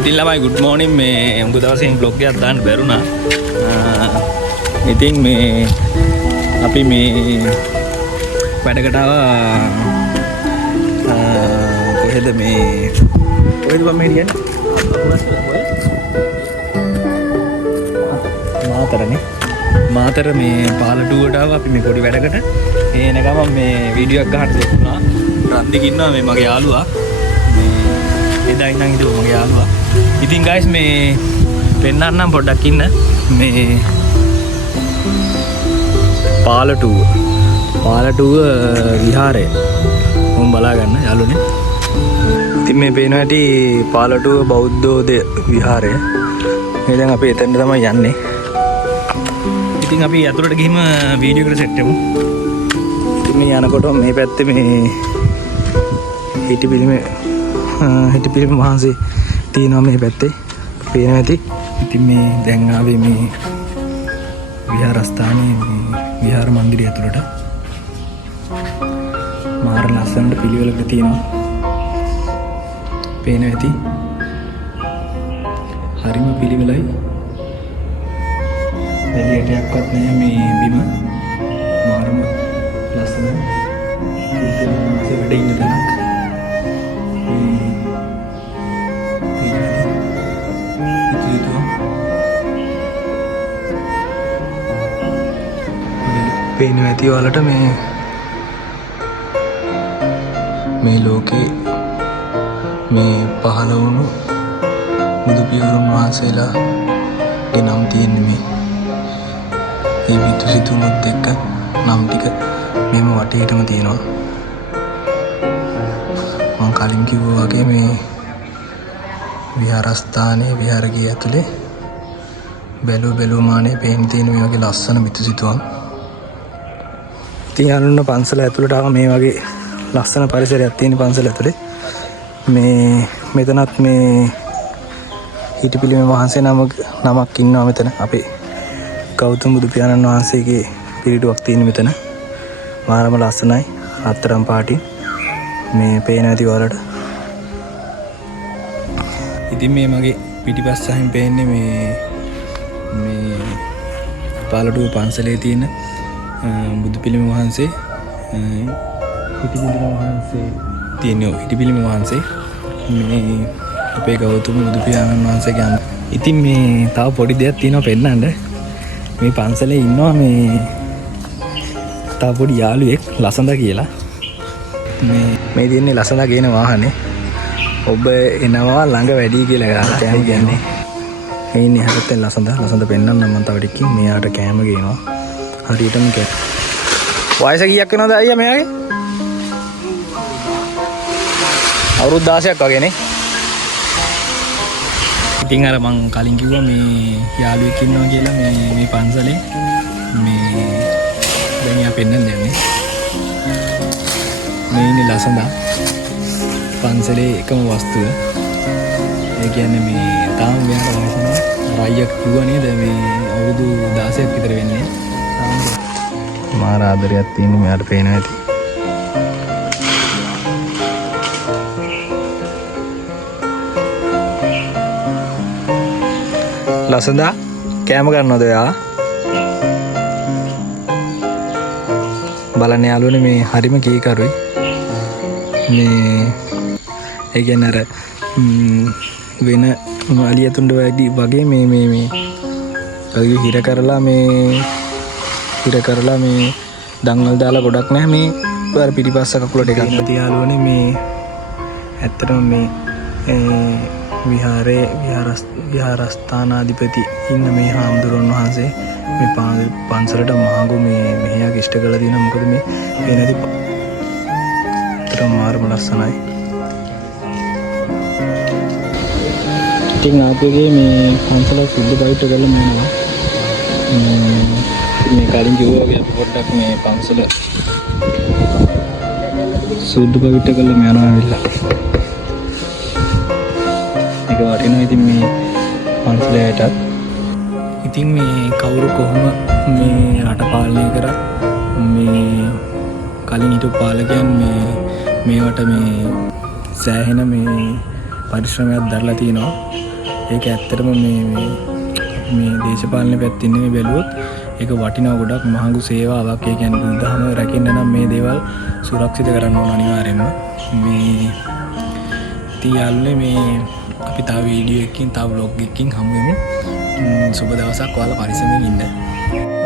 ඉතින් ළමයි good morning මේ උඹ දවසේ vlog එකක් දාන්න බැරුණා. ඉතින් මේ අපි මේ වැඩකට ආවා කොහෙද මේ කොහෙද මම කියන්නේ මාතර මේ පාලටුවට ආවා අපි මේ පොඩි වැඩකට. එන ගමන් මේ වීඩියෝ එකක් ගන්න දෙන්නා. රන්දික ඉන්නවා මේ මගේ යාළුවා. එදා ඉඳන් හිටපු මගේ යාළුවා. ඉතින් guys මේ පෙන්නන්නම් පොඩ්ඩක් ඉන්න මේ පාලටුව විහාරය මම බලා ගන්න යාළුවනේ. ඉතින් මේ පේන හැටි පාලටුව බෞද්ධෝදය විහාරය. මේ දැන් අපි එතනට තමයි යන්නේ. ඉතින් අපි අතුරට ගිහිම වීඩියෝ එකට සෙට් වෙමු. ඉතින් මේ යනකොට මේ පැත්තේ මේ හිටපිලිම වහන්සේ තියෙනවා මේ පැත්තේ පේන ඇති. ඉතින් මේ දැන් ආවේ මේ විහාරස්ථානයේ මේ විහාර මන්දිරය ඇතුළට. මාර ලස්සනට පිළිවෙලකට තියෙනවා. පේන ඇති. හරිම පිළිවෙලයි. එළියටයක්වත් නැහැ මේ බිම. මාරම ලස්සනයි. වැඩ ඉන්න තැනක්. පේනවා ඇති ඔයාලට මේ ලෝකේ මේ පහළ වුණු බුදු පියාණන් වහන්සේලාගේ නම් තියෙන්නේ මේ. මේ විතු සිතුමුත් එක්ක නම් ටික මෙම වටේටම තියෙනවා. මම කලින් කිව්වා වගේ මේ විහාරස්ථානයේ විහාරගිය ඇතුලේ බැලු මානේ පේන තියෙන මේ වගේ ලස්සන විතු සිතුවම්. ඉතින් යාළුවෝ පන්සල ඇතුළට ආව මේ වගේ ලස්සන පරිසරයක් තියෙන පන්සල ඇතුලේ. මේ මෙතනත් මේ හිටපිලිම වහන්සේ නමක් ඉන්නවා මෙතන. අපේ ගෞතම බුදු පියාණන් වහන්සේගේ පිළිටුවක් තියෙන මෙතන. මාරම ලස්සනයි. රත්තරන් පාටින් මේ පේන ඇති ඔයාලට. ඉතින් මේ මගේ පිටිපස්සෙන් පේන්නේ මේ පාලටුව පන්සලේ තියෙන බුදු පිළිම වහන්සේ හිටපිලිම වහන්සේ මේ අපේ ගෞතම බුදු පියාණන් වහන්සේගේ අන්න. ඉතින් මේ තව පොඩි දෙයක් තියෙනවා පෙන්නන්න. මේ පන්සලේ ඉන්නවා මේ තව පොඩි යාළුවෙක් ලසඳ කියලා. මේ තියෙන්නේ ලසඳ කියන වාහනේ. ඔබ එනවා ළඟ වැඩි කියලා ගහලා කෑම කියන්නේ. මේ ඉන්නේ හැරෙත් ලසඳ පෙන්නන්න මම තව ටිකකින් මෙයාට කෑම ගේනවා. හරියටම කෑ. වයස කීයක් වෙනවද අයියා මෙයාගේ? අවුරුදු 16ක් වගේනේ. ඉතින් අර මං කලින් කිව්වා මේ යාළුවෙක් ඉන්නවා කියලා මේ පන්සලේ මේ දැන් යා පෙන්නන්න යන්නේ. මේ ඉන්නේ ලසඳා පන්සලේ එකම වස්තුව. ඒ කියන්නේ මේ තාම මෙයාට වයස නැහැ. අයියා කිව්වා නේද මේ අවුරුදු 16ක් විතර වෙන්නේ. මාර ආදරයක් තියෙන මෙයාට පේනවා ඇති. ලසඳා කෑම ගන්නවද ඔයා? බලන්න යාළුවනේ මේ හරිම කීකරුයි. මේ ඒ කියන්නේ අර වෙන අලියතුන්ට වැඩි වගේ මේ හිර කරලා මේ දංගල් දාලා ගොඩක් නැහැ මේ අර පිටිපස්ස කකුලට එකක් තියාලුවනේ මේ ඇත්තටම මේ විහාරස්ථානාධිපති ඉන්න මේ හාමුදුරුවෝ වහන්සේ මේ පන්සලට මහඟු මෙහෙයක් ඉෂ්ට කරලා තියෙනවා. මොකද මේ වෙනදි මාරම ලස්සනයි. ඉතින් ආපුගේ මේ පන්සල සුද්ධ පවිත්‍ර කරලා මෙනවා. මේ කලින් කිව්වා වගේ අපි පොඩ්ඩක් මේ පන්සල සුද්ධ පවිත්‍ර කරලා මෙනවා ඇවිල්ලා. ඒක වටිනවා. ඉතින් මේ පන්සලයටත් ඉතින් මේ කවුරු කොහොම මේ රට පාලනය කරත් මේ කලින් හිටපු පාලකයන් මේවට මේ සෑහෙන මේ පරිශ්‍රමයක් දරලා තියෙනවා. ඒක ඇත්තටම මේ දේශපාලන පැත්තින් මේ බැලුවොත් ඒක වටිනා ගොඩක් මහඟු සේවාවක්. ඒ කියන්නේ බුදුදහම රැකෙන්න නම් මේ දේවල් සුරක්ෂිත කරන්න ඕන අනිවාර්යෙන්ම. මේ තියල්නේ මේ අපි තව වීඩියෝ එකකින් තව vlog එකකින් හමු වෙමු. සුබ දවසක් ඔයාලා පරිස්සමෙන් ඉන්න.